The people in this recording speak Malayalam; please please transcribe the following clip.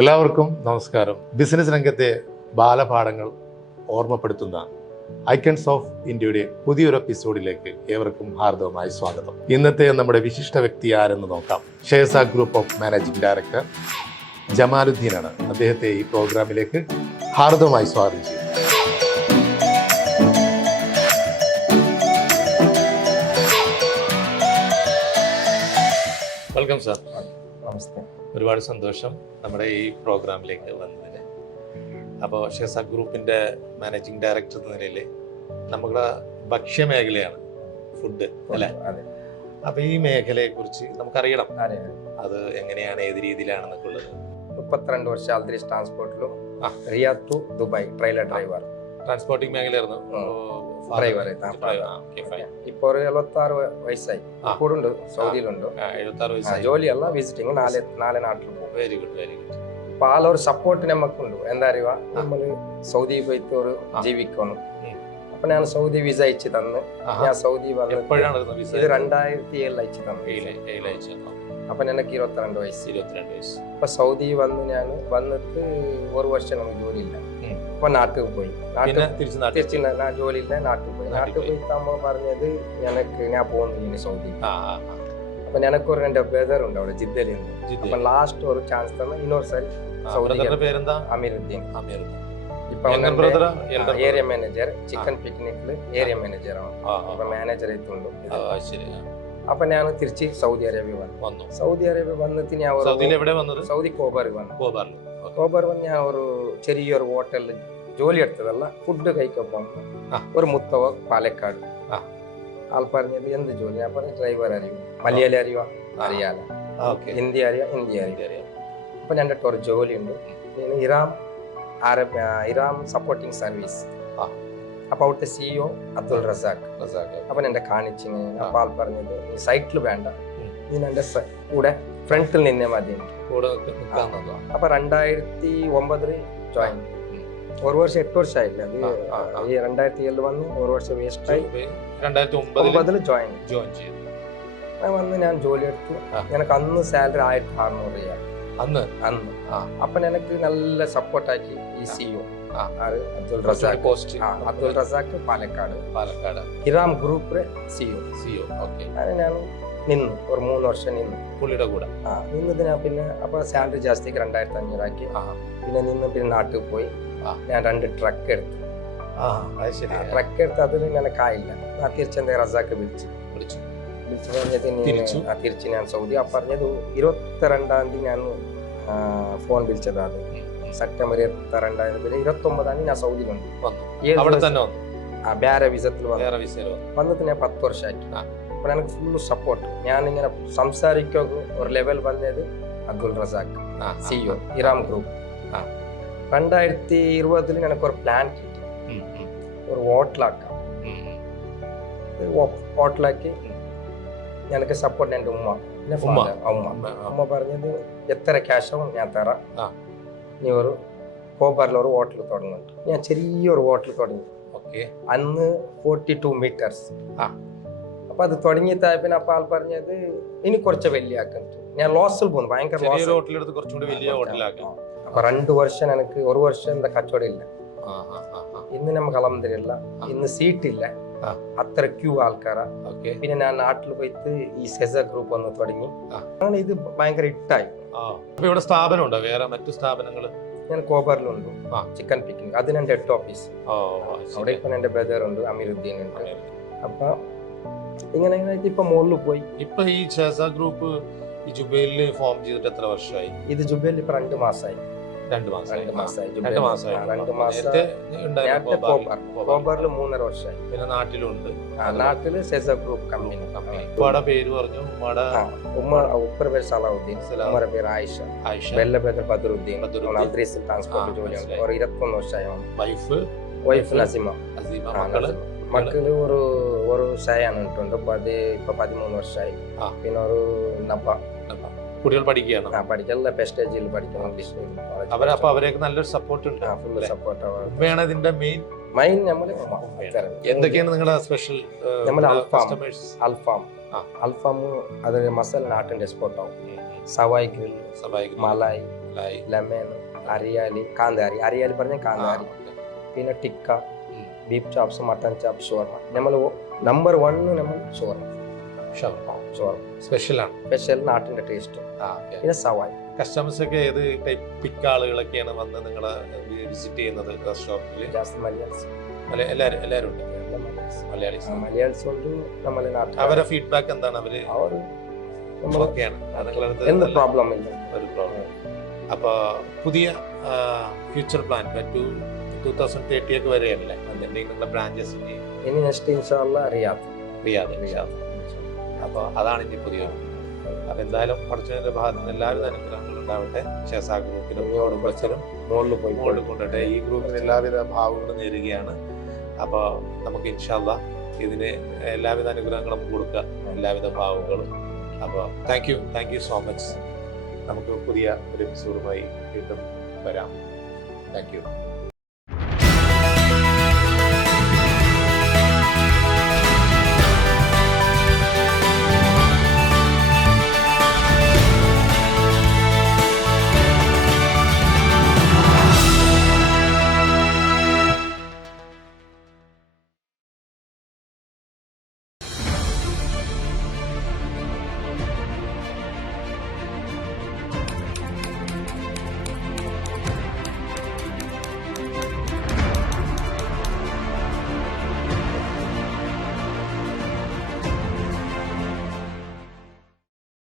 എല്ലാവർക്കും നമസ്കാരം. ബിസിനസ് രംഗത്തെ ബാലപാഠങ്ങൾ ഓർമ്മപ്പെടുത്തുന്ന ഐക്കൺസ് ഓഫ് ഇന്ത്യയുടെ പുതിയൊരു എപ്പിസോഡിലേക്ക് ഏവർക്കും ഹാർദവമായി സ്വാഗതം. ഇന്നത്തെ നമ്മുടെ വിശിഷ്ട വ്യക്തി ആരെന്ന് നോക്കാം. ഷെയർസാ ഗ്രൂപ്പ് ഓഫ് മാനേജിംഗ് ഡയറക്ടർ ജമാലുദ്ദീനാണ്. അദ്ദേഹത്തെ ഈ പ്രോഗ്രാമിലേക്ക് ഹാർദവമായി സ്വാഗതം ചെയ്യുന്നു. Welcome sir. നമസ്തേ. ഒരുപാട് സന്തോഷം നമ്മുടെ ഈ പ്രോഗ്രാമിലേക്ക് വന്നതിന്. അപ്പോൾ ഷെയർസാ ഗ്രൂപ്പിൻ്റെ മാനേജിംഗ് ഡയറക്ടർ എന്ന നിലയിൽ നമ്മുടെ ഭക്ഷ്യമേഖലയാണ് ഫുഡ് അല്ലേ? അപ്പോൾ ഈ മേഖലയെക്കുറിച്ച് നമുക്കറിയണം. അത് എങ്ങനെയാണ്, ഏത് രീതിയിലാണെന്നൊക്കെ ഉള്ളത്. 32 ವರ್ಷ ആൽദ്രീസ് ട്രാൻസ്പോർട്ടിലും Riyadh to Dubai trailer driver, transporting മേഖലയായിരുന്നു. ഡ്രൈവർ. ഇപ്പോൾ ഒരു 76 വയസ്സായി. ഇപ്പോഴുണ്ട്, സൗദിയിലുണ്ട്. 76 വയസ്സായി. ജോലിയല്ല, വിസിറ്റിംഗ്. നാല് നാട്ടിൽ പോകും. Very good, very good. അപ്പൊ ആ ഒരു സപ്പോർട്ട് നമുക്കുണ്ട്. എന്താ അറിയുക, നമ്മള് സൗദി പോയിട്ട് ഒരു ജീവിക്കണം. അപ്പൊ ഞാൻ സൗദി വിസ അയച്ചു തന്ന് ഞാൻ സൗദി വന്നു. ഇത് 2007 അയച്ചു തന്നു. അപ്പൊ എനിക്ക് 22 വയസ്സ്. അപ്പൊ സൗദി വന്ന് ഞാൻ വന്നിട്ട് ഒരു വർഷം നമുക്ക് ജോലിയില്ല. അപ്പൊ നാട്ടിൽ പോയി. തിരിച്ച് ജോലിയില്ല, നാട്ടിൽ പോയി. നാട്ടിൽ പോയിട്ടാകുമ്പോ പറഞ്ഞത് ഞാൻ പോകുന്നില്ല സൗദി. അപ്പൊ എനിക്ക് ഒരു 2 ബ്രദർ ഉണ്ട് അവിടെ ജിദ്ദയിൽ. അപ്പൊ ലാസ്റ്റ് ഒരു ചാൻസ് തന്നെ ഇന്നൊരു സാരി സൗദി. അമീറുദ്ദീൻ. ഇപ്പൊ ഏരിയ മാനേജർ, ചിക്കൻ പിക്നിക്കില് ഏരിയ മാനേജർ ആണ്. അപ്പൊ മാനേജർ എത്തുണ്ട്. അപ്പൊ ഞാൻ തിരിച്ച് സൗദി അറേബ്യ വന്നു. സൗദി അറേബ്യ വന്നിട്ട് ഞാൻ സൗദി കോബാർ വന്നു. കോബാർ വന്ന് ഞാൻ ഒരു ചെറിയൊരു ഹോട്ടലിൽ ജോലി എടുത്തതല്ല, ഫുഡ് കഴിക്കാൻ ഒരു മുത്തവ പാലക്കാട്. ആൾ പറഞ്ഞത് എന്ത് ജോലി? ഞാൻ പറഞ്ഞ ഡ്രൈവർ അറിയും, മലയാളി അറിയുക, അറിയാല, ഹിന്ദി അറിയാം, ഹിന്ദി അറിയാം. അപ്പൊ എൻ്റെ ഒരു ജോലി ഉണ്ട്, ഇറാം സപ്പോർട്ടിംഗ് സർവീസ്. അപ്പൊ അവിടുത്തെ CEO അബ്ദുൾ റസാഖ്. അപ്പൊ എന്നെ കാണിച്ചിന്. അപ്പൊ ആൾ പറഞ്ഞത് ഈ സൈറ്റിൽ വേണ്ട, നീ എന്റെ കൂടെ ഫ്രണ്ടിൽ നിന്നേ മതി. അപ്പൊ 2009 ജോയിൻ. ഒരു വർഷം 8 വർഷമായില്ല. അത് ഈ 2007 വന്ന് ഒരു വർഷം വേസ്റ്റ് ആയി. 2009 ജോയിൻ ചെയ്തു. വന്ന് ഞാൻ ജോലി എടുത്തു. എനിക്ക് അന്ന് സാലറി 1600 റിയാൽ അന്ന്. അപ്പൊ എനിക്ക് നല്ല സപ്പോർട്ടാക്കി ഈ CEO Abdul Razak Palakkad Eram group CEO. അങ്ങനെ ഞാൻ നിന്നു, ഒരു 3 വർഷം നിന്നു പുള്ളിയുടെ കൂടെ. നിന്നതിനാ പിന്നെ അപ്പൊ സാലറി ജാസ്തിക്ക് 2500 ആക്കി. പിന്നെ നാട്ടിൽ പോയി ഞാൻ 2 ട്രക്ക് എടുത്തു. ട്രക്ക് എടുത്ത് അതിൽ എനിക്കായില്ല. ഞാൻ തിരിച്ചെന്താ റസാഖ് വിളിച്ചു പറഞ്ഞത് തിരിച്ച് ഞാൻ സൗദി. ആ പറഞ്ഞത് 22-ാം തീയതി ഞാൻ ഫോൺ വിളിച്ചത്. അത് സെപ്റ്റംബർ 22-ാം തീയതി 29-ാം തീയതി ഞാൻ സൗദിയിലുണ്ട്. വേറെ വിസത്തിൽ വന്നിട്ട് ഞാൻ 10 വർഷമാക്കി. അപ്പൊ എനിക്ക് ഫുള്ള് സപ്പോർട്ട്. ഞാൻ ഇങ്ങനെ സംസാരിക്കുക ഒരു ലെവൽ വന്നത് അബ്ദുൾ റസാഖ് CEO ഇറാം ഗ്രൂപ്പ്. 2020 എനിക്കൊരു പ്ലാൻ കിട്ടി, ഒരു ഹോട്ടലാക്കാം. ഹോട്ടലാക്കി എനിക്ക് സപ്പോർട്ട് എൻ്റെ ഉമ്മ പറഞ്ഞത് എത്ര ക്യാഷാവും ഞാൻ തരാം, നീ ഒരു കോബാറിൽ ഒരു ഹോട്ടൽ തുടങ്ങുന്നുണ്ട്. ഞാൻ ചെറിയൊരു ഹോട്ടൽ തുടങ്ങി. അന്ന് 42 മീറ്റേഴ്സ്. അപ്പൊ അത് തുടങ്ങിയതായ പിന്നെ അപ്പൊ ആൾ പറഞ്ഞത് ഇനി കുറച്ച് വലിയ ആക്കുന്നുണ്ട്. ഞാൻ ലോസിൽ പോകുന്നു, ഭയങ്കര അപ്പൊ 2 വർഷം എനിക്ക്, ഒരു വർഷം എന്താ കച്ചവടം ഇല്ല. ഇന്ന് നമുക്ക് അലഹദില്ല, ഇന്ന് സീറ്റില്ല, അത്ര ക്യൂ ആൾക്കാരാ. പിന്നെ ഞാൻ നാട്ടിൽ പോയിട്ട് ഈ സെസ ഗ്രൂപ്പ് ഒന്ന് തുടങ്ങി. അങ്ങനെ ഇത് ഭയങ്കര ഹിറ്റായി. സ്ഥാപനമുണ്ടോ വേറെ മറ്റു സ്ഥാപനങ്ങൾ? ഞാൻ കോബാറിലുണ്ട്, ചിക്കൻ പിക്കിംഗ്. അതിന് എൻ്റെ ഹെഡ് ഓഫീസ്. അവിടെ ഇപ്പൊ എൻ്റെ ബ്രദർ ഉണ്ട്, അമീറുദ്ദീൻ ഉണ്ട്. അപ്പൊ ഇങ്ങനെ ഇപ്പൊ മുകളിൽ പോയി. ഇപ്പൊ ഈ ഷെയർസാ ഗ്രൂപ്പ് ഈ ജുബൈലിൽ ഫോം ചെയ്തിട്ട് എത്ര വർഷമായി? ഇത് ജുബൈലിൽ ഇപ്പൊ 2 മാസമായി. 2 മാസമായി. കോബാറിൽ 3.5 വർഷമായി. പിന്നെ നാട്ടിലുണ്ട്. നാട്ടില് സെസ ഗ്രൂപ്പ് കമ്പനി. പേര് പറഞ്ഞു. ഉപ്പർ പേര് സലാഹുദ്ദീൻ, ഉമ്മയുടെ പേര് ആയിഷ, വെള്ള പേര് ബദറുദ്ദീൻ. അൽദ്രീസ് ട്രാൻസ്പോർട്ട് ജോലിയാണ്. ഒരു 21 വർഷമായി. വൈഫ് നസീമ. മക്കള് ഒരു ഷയാൻ ഉണ്ട്, ഇപ്പൊ 13 വർഷമായി. പിന്നെ ഒരു നബ. കുട്ടികൾ പഠിക്കുകയാണ്. പഠിക്കല്ല, പെസ്റ്റേജിൽ പഠിക്കണം. അവരൊക്കെ നല്ലൊരു സപ്പോർട്ട് ഉണ്ട്. Full support. ഇതിന്റെ മെയിൻ എന്തൊക്കെയാണ് നിങ്ങളുടെ സ്പെഷ്യൽ? അൽഫാം അത് മസാല നാട്ടിന്റെ എക്സ്പോർട്ട് ആവും. സവായ് ഗ്രിൽ, മലായ്, ലെമൺ, അരിയാലി, കാന്താരി. അരിയാലി പറഞ്ഞ കാന്താരി, പിന്നെ tikka, beef chops, mutton chops, shawarma. നമ്മൾ നമ്പർ 1 നമ്മൾ ഷോർമ. ഷോർമ സ്പെഷ്യൽ നാട്ടിന്റെ ടേസ്റ്റ്. പിന്നെ സവായ്. കസ്റ്റമേഴ്സ് ഒക്കെ ഏത് ടൈപ്പ് ആളുകളൊക്കെയാണ് വന്ന് നിങ്ങളെ വിസിറ്റ് ചെയ്യുന്നത് റെസ്റ്റോറന്റിൽ? എല്ലാവരും ഉണ്ട്. മലയാളീസ് ഉണ്ട് നമ്മളെ നാട്ടിൽ. അവരുടെ ഫീഡ്ബാക്ക് എന്താണ്? എന്ത് പ്രോബ്ലം ഇല്ല. ഒരു പ്രോബ്ലം. അപ്പൊ പുതിയ ഫ്യൂച്ചർ പ്ലാൻ 2030 ഒക്കെ വരെയല്ലേ നിങ്ങളുടെ ബ്രാഞ്ചസ്? ഇനി നെക്സ്റ്റ് ഇൻഷാല്ലാ റിയാദ്. അപ്പൊ അതാണ് ഇനി പുതിയ. അപ്പൊ എന്തായാലും പഠിച്ചതിന്റെ ഭാഗത്ത് നിന്ന് എല്ലാവരും അനുഗ്രഹങ്ങൾ ഉണ്ടാവട്ടെ. ഷെസാ ഗ്രൂപ്പിലും കുടുംബത്തിലും മുകളിൽ കൊണ്ടിട്ട് ഈ ഗ്രൂപ്പിന് എല്ലാവിധ ഭാവങ്ങളും നേരുകയാണ്. അപ്പൊ നമുക്ക് ഇൻഷാല്ലാ ഇതിന് എല്ലാവിധ അനുഗ്രഹങ്ങളും കൊടുക്കുക, എല്ലാവിധ ഭാവങ്ങളും. അപ്പോൾ താങ്ക് യു സോ മച്ച്. നമുക്ക് പുതിയ ഒരു എപ്പിസോഡുമായി വീണ്ടും വരാം. Thank you.